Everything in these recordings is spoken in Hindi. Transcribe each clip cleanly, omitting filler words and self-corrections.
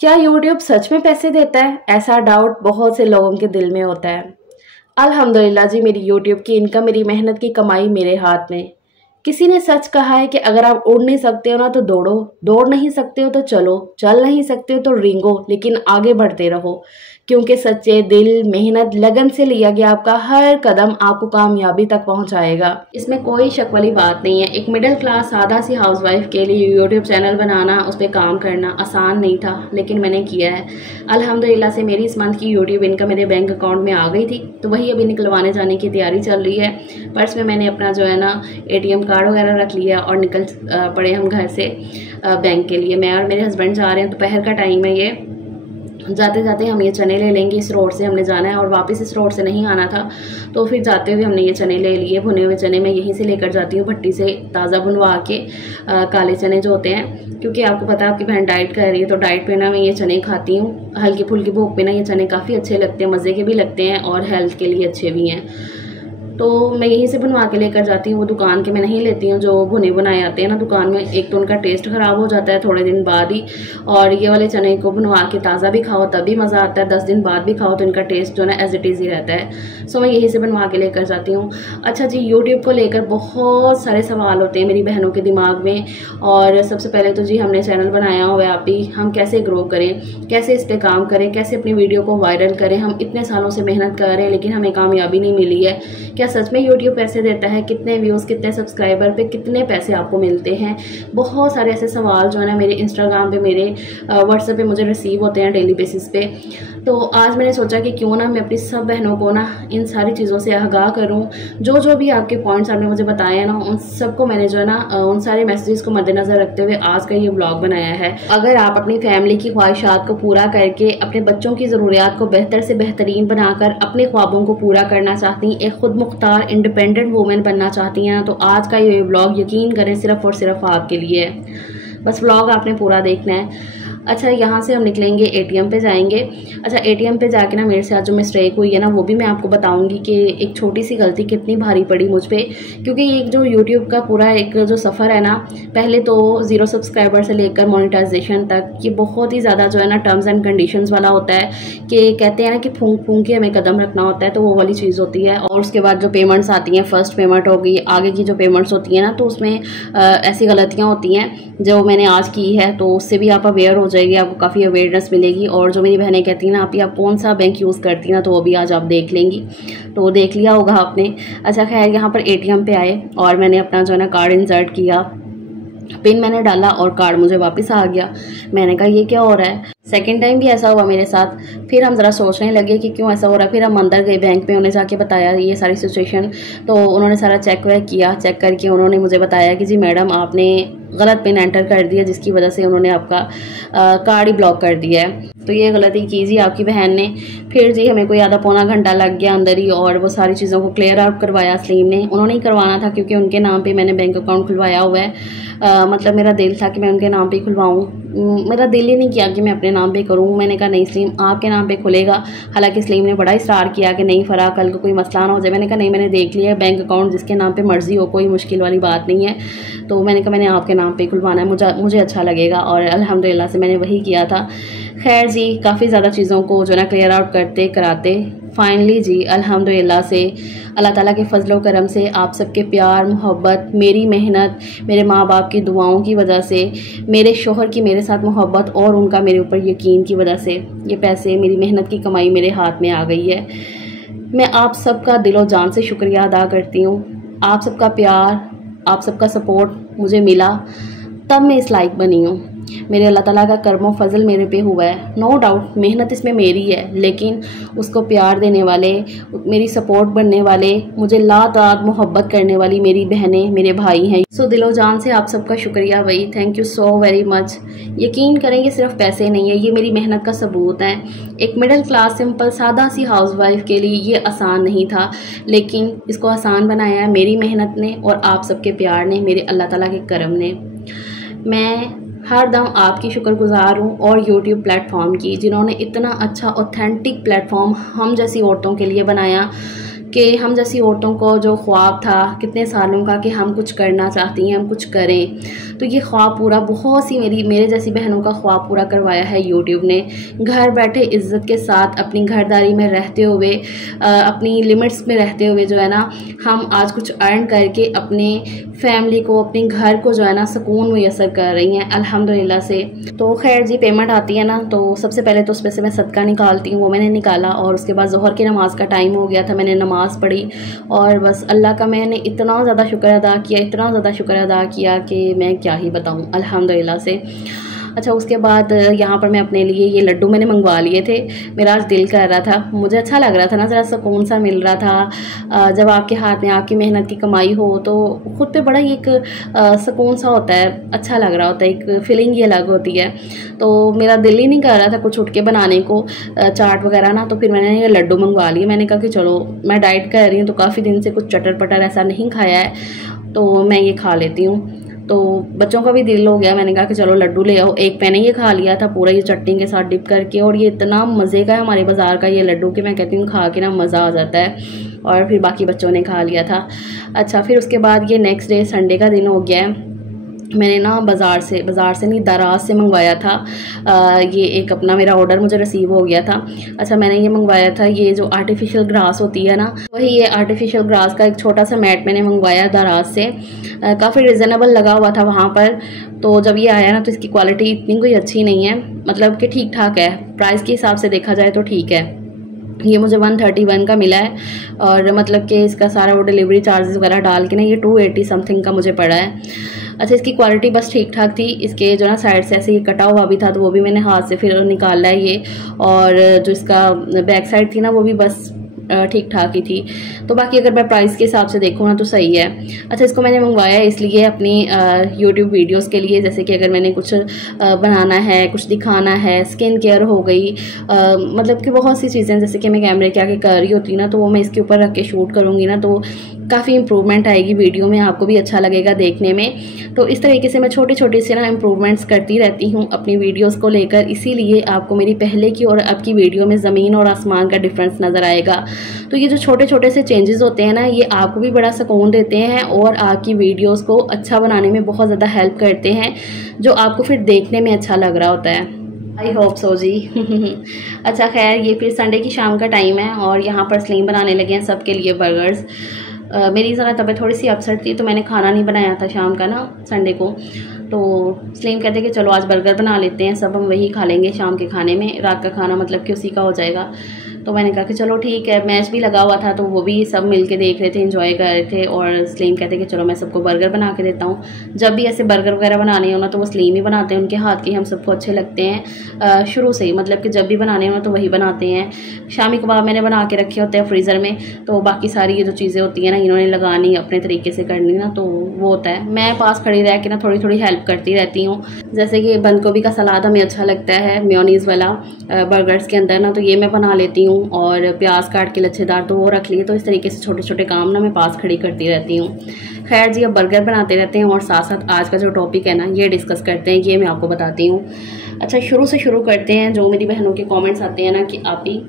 क्या यूट्यूब सच में पैसे देता है? ऐसा डाउट बहुत से लोगों के दिल में होता है। अल्हम्दुलिल्लाह जी, मेरी यूट्यूब की इनकम, मेरी मेहनत की कमाई मेरे हाथ में। किसी ने सच कहा है कि अगर आप उड़ नहीं सकते हो ना तो दौड़ो, दौड़ नहीं सकते हो तो चलो, चल नहीं सकते हो तो रेंगो, लेकिन आगे बढ़ते रहो, क्योंकि सच्चे दिल, मेहनत, लगन से लिया गया आपका हर कदम आपको कामयाबी तक पहुंचाएगा। इसमें कोई शक वाली बात नहीं है। एक मिडिल क्लास सादा सी हाउसवाइफ के लिए यूट्यूब चैनल बनाना, उस पर काम करना आसान नहीं था, लेकिन मैंने किया है। अल्हम्दुलिल्लाह से मेरी इस मंथ की यूट्यूब इनकम मेरे बैंक अकाउंट में आ गई थी, तो वही अभी निकलवाने जाने की तैयारी चल रही है। पर्स में मैंने अपना जो है ना ATM कार्ड वगैरह रख लिया और निकल पड़े हम घर से बैंक के लिए। मैं और मेरे हस्बैंड जा रहे हैं, दोपहर का टाइम है ये। जाते जाते हम ये चने ले लेंगे, इस रोड से हमने जाना है और वापस इस रोड से नहीं आना था, तो फिर जाते हुए हमने ये चने ले लिए। भुने हुए चने मैं यहीं से लेकर जाती हूँ भट्टी से, ताज़ा भुनवा के, काले चने जो होते हैं, क्योंकि आपको पता है आपकी बहन डाइट कर रही है, तो डाइट पे ना मैं ये चने खाती हूँ। हल्की फुल्की भूख पे ना ये चने काफ़ी अच्छे लगते हैं, मज़े के भी लगते हैं और हेल्थ के लिए अच्छे भी हैं। तो मैं यहीं से बनवा के लेकर जाती हूँ, वो दुकान के मैं नहीं लेती हूँ जो भुने बनाए आते हैं ना दुकान में। एक तो उनका टेस्ट ख़राब हो जाता है थोड़े दिन बाद ही, और ये वाले चने को बनवा के ताज़ा भी खाओ तब भी मज़ा आता है, 10 दिन बाद भी खाओ तो इनका टेस्ट जो है ना एज इट इज़ ही रहता है। सो मैं यहीं से बनवा के लेकर जाती हूँ। अच्छा जी, यूट्यूब को लेकर बहुत सारे सवाल होते हैं मेरी बहनों के दिमाग में। और सबसे पहले तो जी, हमने चैनल बनाया हुआ है, आप ही हम कैसे ग्रो करें, कैसे इस पर काम करें, कैसे अपनी वीडियो को वायरल करें। हम इतने सालों से मेहनत कर रहे हैं लेकिन हमें कामयाबी नहीं मिली है। क्या सच में यूट्यूब पैसे देता है? कितने व्यूज़, कितने सब्सक्राइबर पे कितने पैसे आपको मिलते हैं? बहुत सारे ऐसे सवाल जो है ना मेरे इंस्टाग्राम पे, मेरे व्हाट्सएप पे मुझे रिसीव होते हैं डेली बेसिस पे। तो आज मैंने सोचा कि क्यों ना मैं अपनी सब बहनों को ना इन सारी चीज़ों से आगाह करूं। जो जो भी आपके पॉइंट्स आपने मुझे बताए हैं ना, उन सबको मैंने जो है ना उन सारे मैसेजेस को मद्देनज़र रखते हुए आज का ये ब्लॉग बनाया है। अगर आप अपनी फैमिली की ख्वाहिशात को पूरा करके अपने बच्चों की ज़रूरियात को बेहतर से बेहतरीन बनाकर अपने ख्वाबों को पूरा करना चाहती हैं, एक खुद मुख्तार इंडिपेंडेंट वूमेन बनना चाहती हैं, तो आज का ये ब्लॉग यकीन करें सिर्फ और सिर्फ आपके लिए है। बस ब्लॉग आपने पूरा देखना है। अच्छा, यहाँ से हम निकलेंगे, ATM पे जाएंगे। अच्छा, ATM पे जाके ना मेरे साथ जो मिस्टेक हुई है ना वो भी मैं आपको बताऊंगी कि एक छोटी सी गलती कितनी भारी पड़ी मुझ पे। क्योंकि ये जो YouTube का पूरा एक जो सफ़र है ना, पहले तो 0 सब्सक्राइबर से लेकर मोनेटाइजेशन तक, ये बहुत ही ज़्यादा जो है ना टर्म्स एंड कंडीशंस वाला होता है कि कहते हैं ना कि फूंक फूंक के हमें कदम रखना होता है, तो वो वाली चीज़ होती है। और उसके बाद जो पेमेंट्स आती हैं, फर्स्ट पेमेंट हो गई, आगे की जो पेमेंट्स होती हैं ना, तो उसमें ऐसी गलतियाँ होती हैं जो मैंने आज की है, तो उससे भी आप अवेयर हो जाएगी, आपको काफ़ी अवेयरनेस मिलेगी। और जो मेरी बहनें कहती हैं ना आप कौन सा बैंक यूज़ करती हैं ना, तो वो भी आज आप देख लेंगी, तो वो देख लिया होगा आपने। अच्छा खैर, यहाँ पर ATM पे आए और मैंने अपना जो है ना कार्ड इंसर्ट किया, पिन मैंने डाला और कार्ड मुझे वापस आ गया। मैंने कहा ये क्या हो रहा है? सेकेंड टाइम भी ऐसा हुआ मेरे साथ। फिर हम ज़रा सोचने लगे कि क्यों ऐसा हो रहा है। फिर हम अंदर गए बैंक में, उन्हें जाके बताया ये सारी सिचुएशन, तो उन्होंने सारा चेक वैक किया। चेक करके उन्होंने मुझे बताया कि जी मैडम, आपने गलत पिन एंटर कर दिया, जिसकी वजह से उन्होंने आपका कार्ड ही ब्लॉक कर दिया है। तो ये गलती की जी आपकी बहन ने। फिर जी हमें कोई आधा पौना घंटा लग गया अंदर ही, और वो सारी चीज़ों को क्लियर आउट करवाया सलीम ने। उन्होंने ही करवाना था क्योंकि उनके नाम पे मैंने बैंक अकाउंट खुलवाया हुआ है। मतलब मेरा दिल था कि मैं उनके नाम पे खुलवाऊँ, मेरा दिल ही नहीं किया कि मैं अपने नाम पे करूँ। मैंने कहा नहीं सलीम, आपके नाम पे खुलेगा। हालांकि सलीम ने बड़ा इसरार किया कि नहीं फ़रा, कल को कोई मसला ना हो जाए। मैंने कहा नहीं, मैंने देख लिया है बैंक अकाउंट जिसके नाम पे मर्ज़ी हो, कोई मुश्किल वाली बात नहीं है। तो मैंने कहा मैंने आपके नाम पे खुलवाना है, मुझे अच्छा लगेगा, और अल्हम्दुलिल्लाह से मैंने वही किया था। खैर जी, काफ़ी ज़्यादा चीज़ों को जो ना क्लियर आउट करते कराते फाइनली जी अल्हम्दुलिल्लाह से, अल्लाह ताला के फजल व करम से, आप सबके प्यार मोहब्बत, मेरी मेहनत, मेरे माँ बाप की दुआओं की वजह से, मेरे शोहर की मेरे साथ मोहब्बत और उनका मेरे ऊपर यकीन की वजह से ये पैसे, मेरी मेहनत की कमाई मेरे हाथ में आ गई है। मैं आप सबका दिलो जान से शुक्रिया अदा करती हूँ। आप सबका प्यार, आप सबका सपोर्ट मुझे मिला, तब मैं इस लायक बनी हूँ। मेरे अल्लाह ताला का करम फजल मेरे पे हुआ है। नो डाउट मेहनत इसमें मेरी है, लेकिन उसको प्यार देने वाले, मेरी सपोर्ट बनने वाले, मुझे लाताद मोहब्बत करने वाली मेरी बहनें, मेरे भाई हैं। सो दिलो जान से आप सबका शुक्रिया भाई, thank you so very much. यकीन करें ये सिर्फ पैसे नहीं है, ये मेरी मेहनत का सबूत है। एक मिडिल क्लास सिंपल सादा सी हाउसवाइफ के लिए ये आसान नहीं था, लेकिन इसको आसान बनाया है मेरी मेहनत ने और आप सबके प्यार ने, मेरे अल्लाह ताला के करम ने। मैं हर दम आपकी शुक्रगुजार हूँ और YouTube प्लेटफॉर्म की, जिन्होंने इतना अच्छा ऑथेंटिक प्लेटफॉर्म हम जैसी औरतों के लिए बनाया कि हम जैसी औरतों को जो ख्वाब था कितने सालों का कि हम कुछ करना चाहती हैं, हम कुछ करें, तो ये ख्वाब पूरा बहुत सी मेरे जैसी बहनों का ख्वाब पूरा करवाया है यूट्यूब ने। घर बैठे इज़्ज़त के साथ अपनी घरदारी में रहते हुए, अपनी लिमिट्स में रहते हुए जो है ना, हम आज कुछ अर्न करके अपने फैमिली को, अपने घर को जो है ना सुकून मुयसर कर रही हैं अल्हम्दुलिल्लाह से। तो खैर जी, पेमेंट आती है ना, तो सबसे पहले तो उसमें से मैं सदका निकालती हूँ, वो मैंने निकाला। और उसके बाद ज़ोहर की नमाज़ का टाइम हो गया था, मैंने नमाज़ पढ़ी और बस अल्लाह का मैंने इतना ज़्यादा शुक्र अदा किया, इतना ज़्यादा शुक्र अदा किया कि मैं क्या ही बताऊँ अल्हम्दुलिल्लाह से। अच्छा, उसके बाद यहाँ पर मैं अपने लिए ये लड्डू मैंने मंगवा लिए थे। मेरा आज दिल कर रहा था, मुझे अच्छा लग रहा था ना, ज़रा सुकून सा मिल रहा था। जब आपके हाथ में आपकी मेहनत की कमाई हो तो ख़ुद पे बड़ा ही एक सुकून सा होता है, अच्छा लग रहा होता है, एक फ़ीलिंग ही अलग होती है। तो मेरा दिल ही नहीं कर रहा था कुछ उठ के बनाने को, चाट वगैरह ना, तो फिर मैंने ये लड्डू मंगवा लिए। मैंने कहा कि चलो, मैं डाइट कर रही हूँ तो काफ़ी दिन से कुछ चटर पटर ऐसा नहीं खाया है, तो मैं ये खा लेती हूँ। तो बच्चों का भी दिल हो गया, मैंने कहा कि चलो लड्डू ले आओ। एक मैंने ये खा लिया था पूरा, ये चटनी के साथ डिप करके, और ये इतना मज़े का है हमारे बाज़ार का ये लड्डू कि मैं कहती हूँ खा के ना मज़ा आ जाता है। और फिर बाकी बच्चों ने खा लिया था। अच्छा, फिर उसके बाद ये नेक्स्ट डे संडे का दिन हो गया है। मैंने ना बाज़ार से नहीं, दराज से मंगवाया था। ये एक अपना मेरा ऑर्डर मुझे रिसीव हो गया था। अच्छा, मैंने ये मंगवाया था, ये जो आर्टिफिशियल ग्रास होती है ना, वही ये आर्टिफिशियल ग्रास का एक छोटा सा मैट मैंने मंगवाया दराज से। काफ़ी रिजनेबल लगा हुआ था वहाँ पर। तो जब ये आया ना, तो इसकी क्वालिटी इतनी कोई अच्छी नहीं है, मतलब कि ठीक ठाक है, प्राइस के हिसाब से देखा जाए तो ठीक है। ये मुझे 131 का मिला है, और मतलब कि इसका सारा वो डिलीवरी चार्जेस वगैरह डाल के ना ये 280 समथिंग का मुझे पड़ा है। अच्छा, इसकी क्वालिटी बस ठीक ठाक थी। इसके जो ना साइड से ऐसे ये कटा हुआ भी था, तो वो भी मैंने हाथ से फिर निकाला है ये, और जो इसका बैक साइड थी ना, वो भी बस ठीक ठाक ही थी। तो बाकी अगर मैं प्राइस के हिसाब से देखूँ ना तो सही है। अच्छा, इसको मैंने मंगवाया इसलिए अपनी यूट्यूब वीडियोस के लिए, जैसे कि अगर मैंने कुछ बनाना है, कुछ दिखाना है, स्किन केयर हो गई, मतलब कि बहुत सी चीज़ें जैसे कि मैं कैमरे के आगे कर रही होती ना, तो वो मैं इसके ऊपर रख के शूट करूँगी ना, तो काफ़ी इम्प्रूवमेंट आएगी वीडियो में, आपको भी अच्छा लगेगा देखने में। तो इस तरीके से मैं छोटी छोटी से ना इम्प्रूवमेंट्स करती रहती हूँ अपनी वीडियोस को लेकर, इसीलिए आपको मेरी पहले की और अब की वीडियो में ज़मीन और आसमान का डिफरेंस नज़र आएगा। तो ये जो छोटे छोटे से चेंजेस होते हैं ना, ये आपको भी बड़ा सुकून देते हैं और आपकी वीडियोज़ को अच्छा बनाने में बहुत ज़्यादा हेल्प करते हैं, जो आपको फिर देखने में अच्छा लग रहा होता है। आई होप सो जी। अच्छा, खैर, ये फिर संडे की शाम का टाइम है और यहाँ पर सलीम बनाने लगे हैं सबके लिए बर्गर्स। मेरी ज़रा तबीयत थोड़ी सी अपसेट थी, तो मैंने खाना नहीं बनाया था शाम का ना, संडे को। तो सलीम कहते कि चलो आज बर्गर बना लेते हैं, सब हम वही खा लेंगे शाम के खाने में, रात का खाना मतलब कि उसी का हो जाएगा। तो मैंने कहा कि चलो ठीक है। मैच भी लगा हुआ था, तो वो भी सब मिल के देख रहे थे, एंजॉय कर रहे थे। और सलीम कहते कि चलो मैं सबको बर्गर बना के देता हूँ। जब भी ऐसे बर्गर वगैरह बनाने हो ना, तो वो सलीम ही बनाते हैं, उनके हाथ के हम सबको अच्छे लगते हैं शुरू से ही, मतलब कि जब भी बनाने हो ना तो वही बनाते हैं। शामी कबाब मैंने बना के रखे होते हैं फ्रीज़र में, तो बाकी सारी ये जो चीज़ें होती हैं ना, इन्होंने लगानी अपने तरीके से करनी ना, तो वो होता है। मैं पास खड़ी रह के ना थोड़ी थोड़ी हेल्प करती रहती हूँ। जैसे कि बंद गोभी का सलाद हमें अच्छा लगता है मेयोनीज़ वाला बर्गर्स के अंदर ना, तो ये मैं बना लेती हूँ, और प्याज काट के लच्छेदार तो वो रख लिए। तो इस तरीके से छोटे छोटे काम ना मैं पास खड़ी करती रहती हूँ। खैर जी, अब बर्गर बनाते रहते हैं और साथ साथ आज का जो टॉपिक है ना, ये डिस्कस करते हैं, ये मैं आपको बताती हूँ। अच्छा, शुरू से शुरू करते हैं। जो मेरी बहनों के कमेंट्स आते हैं ना कि आप ही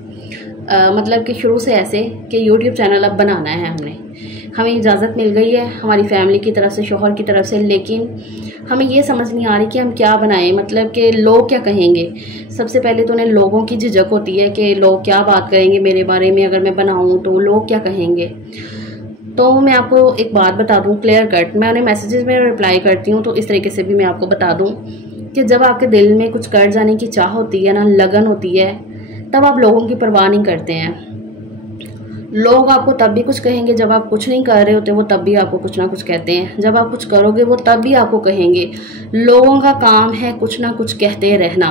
मतलब कि शुरू से ऐसे कि यूट्यूब चैनल अब बनाना है, हमें इजाज़त मिल गई है हमारी फैमिली की तरफ से, शोहर की तरफ से, लेकिन हमें ये समझ नहीं आ रही कि हम क्या बनाएं, मतलब कि लोग क्या कहेंगे। सबसे पहले तो उन्हें लोगों की झिझक होती है कि लोग क्या बात करेंगे मेरे बारे में, अगर मैं बनाऊं तो लोग क्या कहेंगे। तो मैं आपको एक बात बता दूं क्लियर कट, मैं उन्हें मैसेजेस में रिप्लाई करती हूं, तो इस तरीके से भी मैं आपको बता दूं कि जब आपके दिल में कुछ कर जाने की चाह होती है ना, लगन होती है, तब आप लोगों की परवाह नहीं करते हैं। लोग आपको तब भी कुछ कहेंगे जब आप कुछ नहीं कर रहे होते, वो तब भी आपको कुछ ना कुछ कहते हैं। जब आप कुछ करोगे वो तब भी आपको कहेंगे। लोगों का काम है कुछ ना कुछ कहते रहना,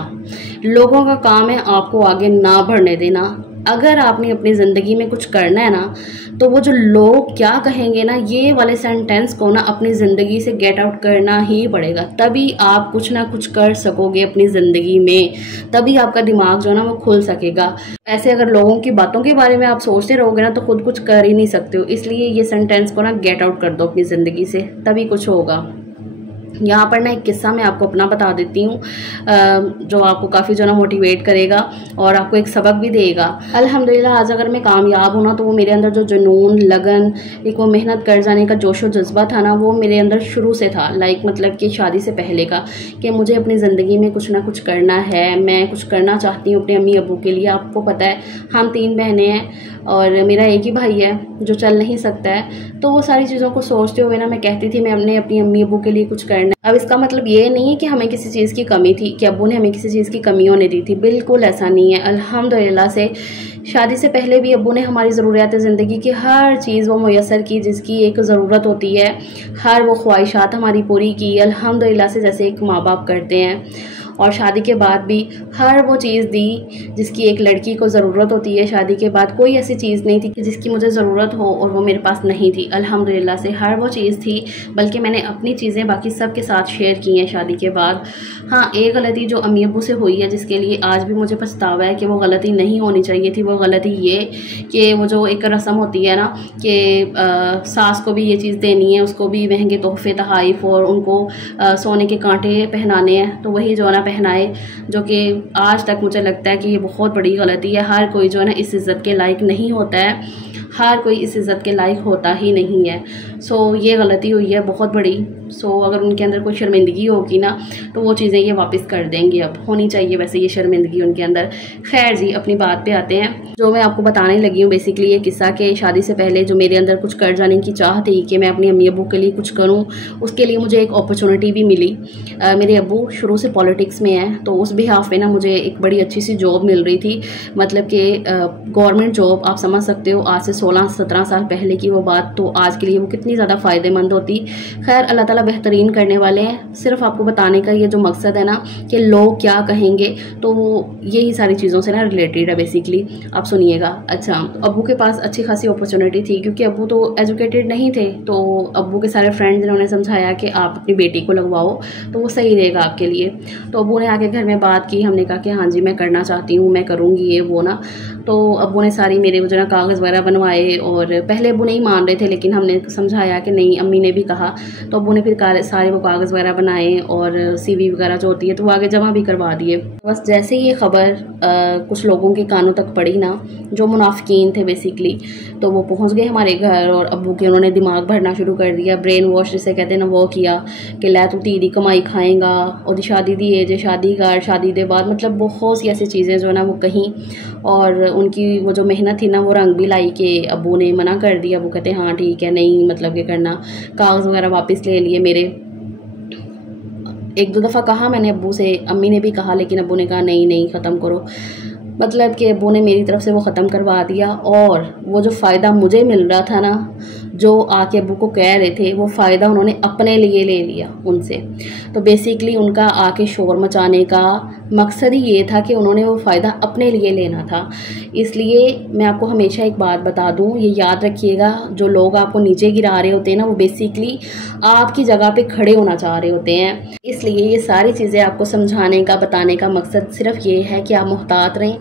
लोगों का काम है आपको आगे ना बढ़ने देना। अगर आपने अपनी ज़िंदगी में कुछ करना है ना, तो वो जो लोग क्या कहेंगे ना, ये वाले सेंटेंस को ना अपनी ज़िंदगी से गेट आउट करना ही पड़ेगा, तभी आप कुछ ना कुछ कर सकोगे अपनी ज़िंदगी में, तभी आपका दिमाग जो है ना वो खुल सकेगा। ऐसे अगर लोगों की बातों के बारे में आप सोचते रहोगे ना, तो खुद कुछ कर ही नहीं सकते हो। इसलिए ये सेंटेंस को ना गेट आउट कर दो अपनी ज़िंदगी से, तभी कुछ होगा। यहाँ पर ना एक किस्सा मैं आपको अपना बता देती हूँ जो आपको काफ़ी जो ना मोटिवेट करेगा और आपको एक सबक भी देगा। अल्हम्दुलिल्लाह आज अगर मैं कामयाब हूँ ना, तो वो मेरे अंदर जो जुनून, लगन, एक वो मेहनत कर जाने का जोश और जज्बा था ना, वो मेरे अंदर शुरू से था। लाइक मतलब कि शादी से पहले का, कि मुझे अपनी ज़िंदगी में कुछ ना कुछ करना है, मैं कुछ करना चाहती हूँ अपने अम्मी अबू के लिए। आपको पता है हम 3 बहनें हैं और मेरा एक ही भाई है जो चल नहीं सकता है। तो वो सारी चीज़ों को सोचते हुए ना मैं कहती थी मैं अपनी अम्मी अबू के लिए कुछ करना। अब इसका मतलब ये नहीं है कि हमें किसी चीज़ की कमी थी, कि अब्बू ने हमें किसी चीज़ की कमी होने दी थी, बिल्कुल ऐसा नहीं है। अल्हम्दुलिल्लाह से शादी से पहले भी अब्बू ने हमारी ज़रूरियात ज़िंदगी की हर चीज़ वो मुयस्सर की जिसकी एक ज़रूरत होती है, हर वो ख्वाहिशात हमारी पूरी की अल्हम्दुलिल्लाह से, जैसे एक माँ बाप करते हैं। और शादी के बाद भी हर वो चीज़ दी जिसकी एक लड़की को ज़रूरत होती है। शादी के बाद कोई ऐसी चीज़ नहीं थी कि जिसकी मुझे ज़रूरत हो और वो मेरे पास नहीं थी। अल्हम्दुलिल्लाह से हर वो चीज़ थी, बल्कि मैंने अपनी चीज़ें बाकी सब के साथ शेयर की हैं शादी के बाद। हाँ, एक गलती जो अम्मी अब्बू से हुई है जिसके लिए आज भी मुझे पछतावा है कि वो गलती नहीं होनी चाहिए थी। वो गलती ये कि वो जो एक रस्म होती है ना कि सास को भी ये चीज़ देनी है, उसको भी महंगे तोहफे तहाइफ और उनको सोने के कांटे पहनाने हैं, तो वही जो है ना पहनाए, जो कि आज तक मुझे लगता है कि ये बहुत बड़ी गलती है। हर कोई जो है ना इस इज़्ज़त के लायक नहीं होता है, हर कोई इस इज़्ज़त के लायक होता ही नहीं है। सो ये गलती हुई है बहुत बड़ी। सो अगर उनके अंदर कोई शर्मिंदगी होगी ना, तो वो चीज़ें ये वापस कर देंगे। अब होनी चाहिए वैसे ये शर्मिंदगी उनके अंदर। खैर जी, अपनी बात पे आते हैं। जो मैं आपको बताने लगी हूँ बेसिकली ये किस्सा कि शादी से पहले जो मेरे अंदर कुछ कर जाने की चाह थी कि मैं अपनी अम्मी अब्बू के लिए कुछ करूँ, उसके लिए मुझे एक अपॉर्चुनिटी भी मिली। मेरे अब्बू शुरू से पॉलिटिक्स में हैं, तो उस बिहाफ पे ना मुझे एक बड़ी अच्छी सी जॉब मिल रही थी। मतलब कि गवर्नमेंट जॉब, आप समझ सकते हो आज से 16-17 साल पहले की वो बात, तो आज के लिए वो कितनी ज़्यादा फ़ायदेमंद होती। खैर अल्लाह ताला बेहतरीन करने वाले हैं। सिर्फ आपको बताने का ये जो मकसद है ना कि लोग क्या कहेंगे, तो वो यही सारी चीज़ों से ना रिलेटेड है बेसिकली। आप सुनिएगा। अच्छा, अब्बू के पास अच्छी खासी अपॉर्चुनिटी थी क्योंकि अब्बू तो एजुकेटेड नहीं थे, तो अब्बू के सारे फ्रेंड्स इन्होंने समझाया कि आप अपनी बेटी को लगवाओ तो वो सही रहेगा आपके लिए। तो अब्बू ने आके घर में बात की, हमने कहा कि हाँ जी मैं करना चाहती हूँ, मैं करूँगी ये वो ना। तो अब्बू ने सारी मेरे जो ना कागज़ वगैरह बनवाए, और पहले अब्बू नहीं मान रहे थे, लेकिन हमने समझाया कि नहीं, अम्मी ने भी कहा, तो अब्बू ने फिर सारे वो कागज़ वगैरह बनाए और CV वगैरह जो होती है तो वो आगे जमा भी करवा दिए। बस जैसे ही ये ख़बर कुछ लोगों के कानों तक पड़ी ना, जो मुनाफिकीन थे बेसिकली, तो वो पहुंच गए हमारे घर और अब्बू के उन्होंने दिमाग भरना शुरू कर दिया। ब्रेन वॉश जिसे कहते हैं ना, वो किया कि लै तू धी दी कमाई खाएगा, और शादी दी है जे शादी कर, शादी के बाद, मतलब बहुत सी ऐसी चीज़ें जो है ना वो कहीं। और उनकी वो जो मेहनत थी ना वो रंग भी लाई कि अब्बू ने मना कर दिया। अब्बू कहते हाँ ठीक है, नहीं मतलब कि करना। कागज़ वगैरह वापस ले लिए मेरे। 1-2 दफ़ा कहा मैंने अब्बू से, अम्मी ने भी कहा, लेकिन अब्बू ने कहा नहीं नहीं ख़त्म करो। मतलब कि अब्बू ने मेरी तरफ से वो ख़त्म करवा दिया। और वो जो फ़ायदा मुझे मिल रहा था ना, जो आके अब्बू को कह रहे थे, वो फ़ायदा उन्होंने अपने लिए ले लिया उनसे। तो बेसिकली उनका आके शोर मचाने का मकसद ही ये था कि उन्होंने वो फ़ायदा अपने लिए लेना था। इसलिए मैं आपको हमेशा एक बात बता दूं, ये याद रखिएगा, जो लोग आपको नीचे गिरा रहे होते हैं ना, वो बेसिकली आपकी जगह पे खड़े होना चाह रहे होते हैं। इसलिए ये सारी चीज़ें आपको समझाने का, बताने का मकसद सिर्फ ये है कि आप मुहतात रहें।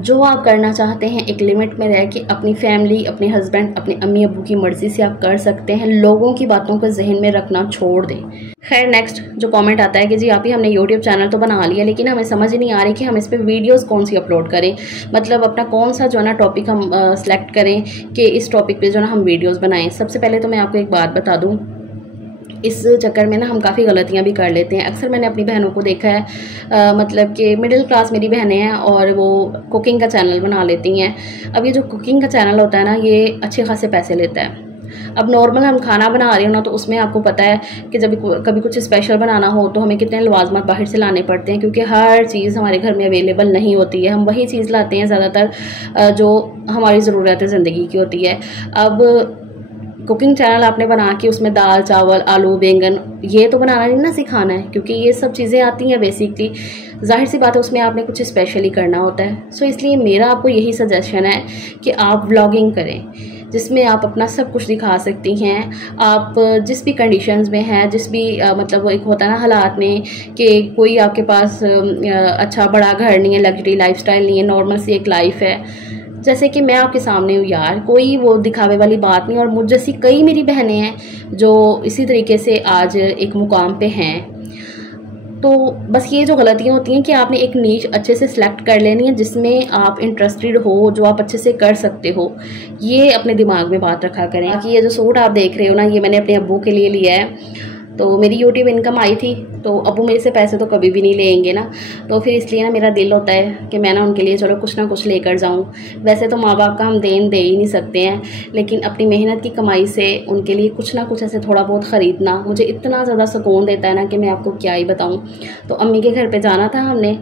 जो आप करना चाहते हैं एक लिमिट में रह के, अपनी फैमिली, अपने हस्बैंड, अपने अम्मी अब्बू की मर्ज़ी से आप कर सकते हैं। लोगों की बातों को जहन में रखना छोड़ दें। खैर नेक्स्ट जो कमेंट आता है कि जी आप ही, हमने यूट्यूब चैनल तो बना लिया, लेकिन हमें समझ नहीं आ रही कि हम इस पर वीडियोस कौन सी अपलोड करें। मतलब अपना कौन सा जो है ना टॉपिक हम सेलेक्ट करें कि इस टॉपिक पे जो है ना हम वीडियोस बनाएं। सबसे पहले तो मैं आपको एक बात बता दूं, इस चक्कर में ना हम काफ़ी गलतियां भी कर लेते हैं। अक्सर मैंने अपनी बहनों को देखा है, मतलब कि मिडिल क्लास मेरी बहनें हैं और वो कुकिंग का चैनल बना लेती हैं। अब ये जो कुकिंग का चैनल होता है ना, ये अच्छे खासे पैसे लेता है। अब नॉर्मल हम खाना बना रहे हो ना, तो उसमें आपको पता है कि जब कभी कुछ स्पेशल बनाना हो तो हमें कितने लवाजमात बाहर से लाने पड़ते हैं, क्योंकि हर चीज़ हमारे घर में अवेलेबल नहीं होती है। हम वही चीज़ लाते हैं ज़्यादातर जो हमारी ज़रूरत ज़िंदगी की होती है। अब कुकिंग चैनल आपने बना के उसमें दाल चावल आलू बैंगन ये तो बनाना नहीं ना सिखाना है, क्योंकि ये सब चीज़ें आती हैं बेसिकली। जाहिर सी बात है उसमें आपने कुछ स्पेशली करना होता है। सो इसलिए मेरा आपको यही सजेशन है कि आप व्लॉगिंग करें, जिसमें आप अपना सब कुछ दिखा सकती हैं। आप जिस भी कंडीशंस में हैं, जिस भी मतलब एक होता है ना हालात में कि कोई आपके पास अच्छा बड़ा घर नहीं है, लग्जरी लाइफस्टाइल नहीं है, नॉर्मल सी एक लाइफ है, जैसे कि मैं आपके सामने हूँ यार, कोई वो दिखावे वाली बात नहीं। और मुझ जैसी कई मेरी बहनें हैं जो इसी तरीके से आज एक मुकाम पे हैं। तो बस ये जो गलतियाँ होती हैं कि आपने एक नीश अच्छे से सिलेक्ट कर लेनी है जिसमें आप इंटरेस्टेड हो, जो आप अच्छे से कर सकते हो, ये अपने दिमाग में बात रखा करें। बाकी ये जो सूट आप देख रहे हो ना, ये मैंने अपने अब्बू के लिए लिया है। तो मेरी यूट्यूब इनकम आई थी तो अब्बू मेरे से पैसे तो कभी भी नहीं लेंगे ना, तो फिर इसलिए ना मेरा दिल होता है कि मैं ना उनके लिए चलो कुछ ना कुछ लेकर जाऊं। वैसे तो माँ बाप का हम देन दे ही नहीं सकते हैं, लेकिन अपनी मेहनत की कमाई से उनके लिए कुछ ना कुछ ऐसे थोड़ा बहुत ख़रीदना मुझे इतना ज़्यादा सुकून देता है ना कि मैं आपको क्या ही बताऊँ। तो अम्मी के घर पर जाना था हमने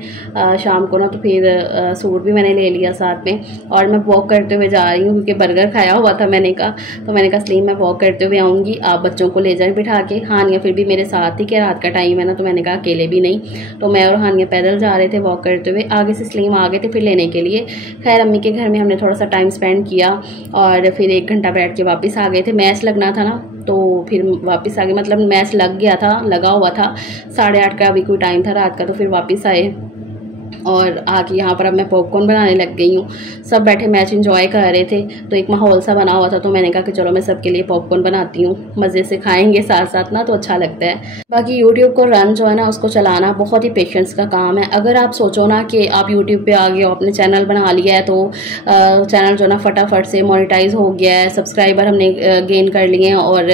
शाम को ना, तो फिर सूट भी मैंने ले लिया साथ में। और मैं वॉक करते हुए जा रही हूँ क्योंकि बर्गर खाया हुआ था मैंने कहा, तो मैंने कहा सलीम मैं वॉक करते हुए आऊँगी, आप बच्चों को ले जाए बिठा के। हानिया फिर भी मेरे साथ ही कि रात का टाइम है ना, तो मैंने कहा अकेले भी नहीं। तो मैं और हानिया पैदल जा रहे थे वॉक करते हुए, आगे से सलीम आ गए थे फिर लेने के लिए। खैर अम्मी के घर में हमने थोड़ा सा टाइम स्पेंड किया और फिर 1 घंटा बैठ के वापस आ गए थे। मैच लगना था ना, तो फिर वापस आ गए, मतलब मैच लग गया था, लगा हुआ था 8:30 का अभी कोई टाइम था रात का। तो फिर वापस आए और आके यहाँ पर अब मैं पॉपकॉर्न बनाने लग गई हूँ। सब बैठे मैच एंजॉय कर रहे थे, तो एक माहौल सा बना हुआ था, तो मैंने कहा कि चलो मैं सबके लिए पॉपकॉर्न बनाती हूँ, मज़े से खाएंगे साथ साथ ना, तो अच्छा लगता है। बाकी यूट्यूब को रन जो है ना, उसको चलाना बहुत ही पेशेंस का काम है। अगर आप सोचो ना कि आप यूट्यूब पे आ गए हो, अपने चैनल बना लिया है, तो चैनल जो ना फटाफट से मोनेटाइज हो गया है, सब्सक्राइबर हमने गेन कर लिए हैं और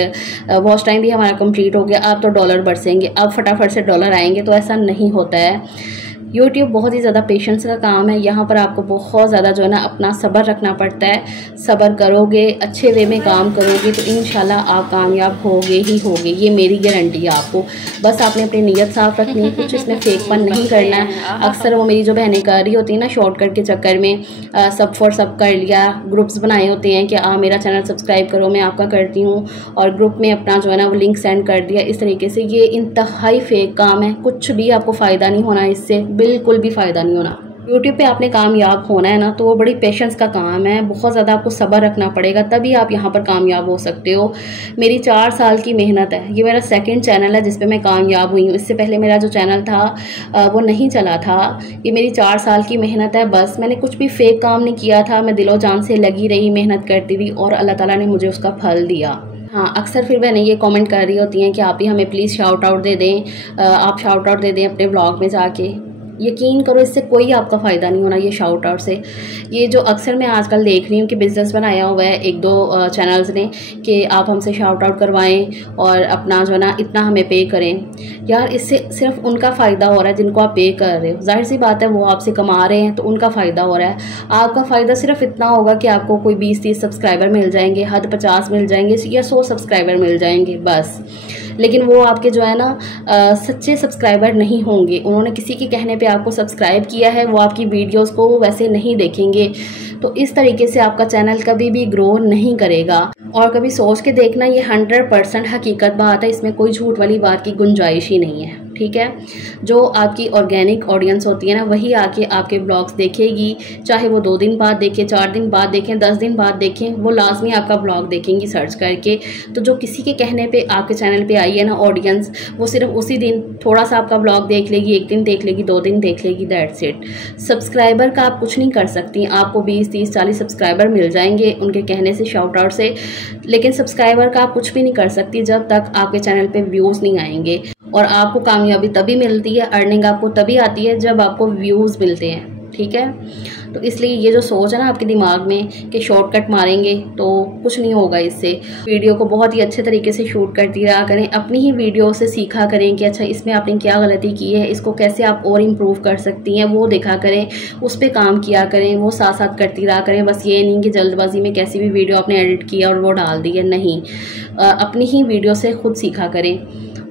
वॉच टाइम भी हमारा कंप्लीट हो गया, अब तो डॉलर बरसेंगे, अब फटाफट से डॉलर आएंगे, तो ऐसा नहीं होता है। यूट्यूब बहुत ही ज़्यादा पेशेंस का काम है। यहाँ पर आपको बहुत ज़्यादा जो है ना अपना सब्र रखना पड़ता है। सब्र करोगे, अच्छे वे में काम करोगे तो इंशाल्लाह आप कामयाब होगे ही होगे, ये मेरी गारंटी है आपको। बस आपने अपनी नीयत साफ़ रखनी है, कुछ इसमें फेकपन नहीं करना है। अक्सर वो मेरी जो बहनें कर रही होती हैं ना, शॉर्टकट के चक्कर में सब फॉर सब कर लिया, ग्रुप्स बनाए होते हैं कि मेरा चैनल सब्सक्राइब करो, मैं आपका करती हूँ, और ग्रुप में अपना जो है ना वो लिंक सेंड कर दिया। इस तरीके से ये इंतहाई फेक काम है, कुछ भी आपको फ़ायदा नहीं होना इससे, बिल्कुल भी फ़ायदा नहीं होना। यूट्यूब पे आपने कामयाब होना है ना, तो वो बड़ी पेशेंस का काम है, बहुत ज़्यादा आपको सब्र रखना पड़ेगा, तभी आप यहाँ पर कामयाब हो सकते हो। मेरी 4 साल की मेहनत है, ये मेरा सेकंड चैनल है जिस पे मैं कामयाब हुई हूँ। इससे पहले मेरा जो चैनल था वो नहीं चला था। ये मेरी 4 साल की मेहनत है, बस मैंने कुछ भी फेक काम नहीं किया था, मैं दिलो जान से लगी रही, मेहनत करती रही और अल्लाह ताला ने मुझे उसका फल दिया। हाँ, अक्सर फिर बहनें ये कमेंट कर रही होती हैं कि आप ही हमें प्लीज़ शाउट आउट दे दें, आप शाउट आउट दे दें अपने ब्लॉग में जाके। यकीन करो इससे कोई आपका फ़ायदा नहीं होना, ये शाउट आउट से। ये जो अक्सर मैं आजकल देख रही हूँ कि बिज़नेस बनाया हुआ है 1-2 चैनल्स ने कि आप हमसे शाउट आउट करवाएं और अपना जो है ना इतना हमें पे करें। यार इससे सिर्फ उनका फ़ायदा हो रहा है जिनको आप पे कर रहे हो, जाहिर सी बात है वो आपसे कमा रहे हैं तो उनका फ़ायदा हो रहा है। आपका फ़ायदा सिर्फ इतना होगा कि आपको कोई 20-30 सब्सक्राइबर मिल जाएंगे, हद 50 मिल जाएंगे या 100 सब्सक्राइबर मिल जाएंगे बस। लेकिन वो आपके जो है ना सच्चे सब्सक्राइबर नहीं होंगे। उन्होंने किसी के कहने पे आपको सब्सक्राइब किया है, वो आपकी वीडियोस को वैसे नहीं देखेंगे। तो इस तरीके से आपका चैनल कभी भी ग्रो नहीं करेगा। और कभी सोच के देखना, ये 100% हकीकत बात है, इसमें कोई झूठ वाली बात की गुंजाइश ही नहीं है, ठीक है। जो आपकी ऑर्गेनिक ऑडियंस होती है ना, वही आके आपके ब्लॉग्स देखेगी, चाहे वो 2 दिन बाद देखें, 4 दिन बाद देखें, 10 दिन बाद देखें, वो लाजमी आपका ब्लॉग देखेंगी सर्च करके। तो जो किसी के कहने पे आपके चैनल पे आई है ना ऑडियंस, वो सिर्फ उसी दिन थोड़ा सा आपका ब्लॉग देख लेगी, 1 दिन देख लेगी, 2 दिन देख लेगी, दैट्स इट। सब्सक्राइबर का आप कुछ नहीं कर सकती, आपको 20-30-40 सब्सक्राइबर मिल जाएंगे उनके कहने से, शाउट आउट से, लेकिन सब्सक्राइबर का आप कुछ भी नहीं कर सकती जब तक आपके चैनल पे व्यूज़ नहीं आएंगे। और आपको कामयाबी तभी मिलती है, अर्निंग आपको तभी आती है जब आपको व्यूज़ मिलते हैं, ठीक है। तो इसलिए ये जो सोच है ना आपके दिमाग में कि शॉर्टकट मारेंगे तो कुछ नहीं होगा इससे। वीडियो को बहुत ही अच्छे तरीके से शूट करती रहा करें, अपनी ही वीडियो से सीखा करें कि अच्छा इसमें आपने क्या गलती की है, इसको कैसे आप और इम्प्रूव कर सकती हैं, वो देखा करें, उस पर काम किया करें, वो साथ साथ करती रहा करें। बस ये नहीं कि जल्दबाजी में कैसी भी वीडियो आपने एडिट किया और वो डाल दी है, नहीं। अपनी ही वीडियो से खुद सीखा करें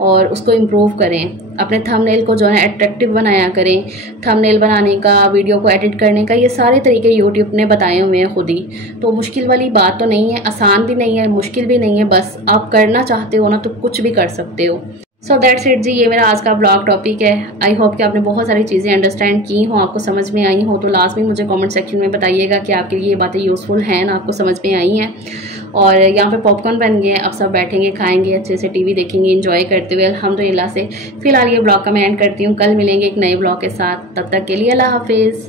और उसको इम्प्रूव करें। अपने थंबनेल को जो है अट्रैक्टिव बनाया करें। थंबनेल बनाने का, वीडियो को एडिट करने का, ये सारे तरीके यूट्यूब ने बताए हुए हैं खुद ही। तो मुश्किल वाली बात तो नहीं है, आसान भी नहीं है, मुश्किल भी नहीं है, बस आप करना चाहते हो ना तो कुछ भी कर सकते हो। सो दैट्स इट जी, ये मेरा आज का ब्लॉग टॉपिक है। आई होप कि आपने बहुत सारी चीज़ें अंडरस्टैंड की हों, आपको समझ में आई हो। तो लास्ट में मुझे कमेंट सेक्शन में बताइएगा कि आपके लिए ये बातें यूज़फुल हैं ना, आपको समझ में आई हैं। और यहाँ पे पॉपकॉर्न बन गए हैं, अब सब बैठेंगे, खाएंगे, अच्छे से टीवी देखेंगे, एंजॉय करते हुए अल्हम्दुलिल्लाह से। फिलहाल ये ब्लॉग का मैं एंड करती हूँ, कल मिलेंगे एक नए ब्लॉग के साथ, तब तक के लिए अल्लाह हाफिज़।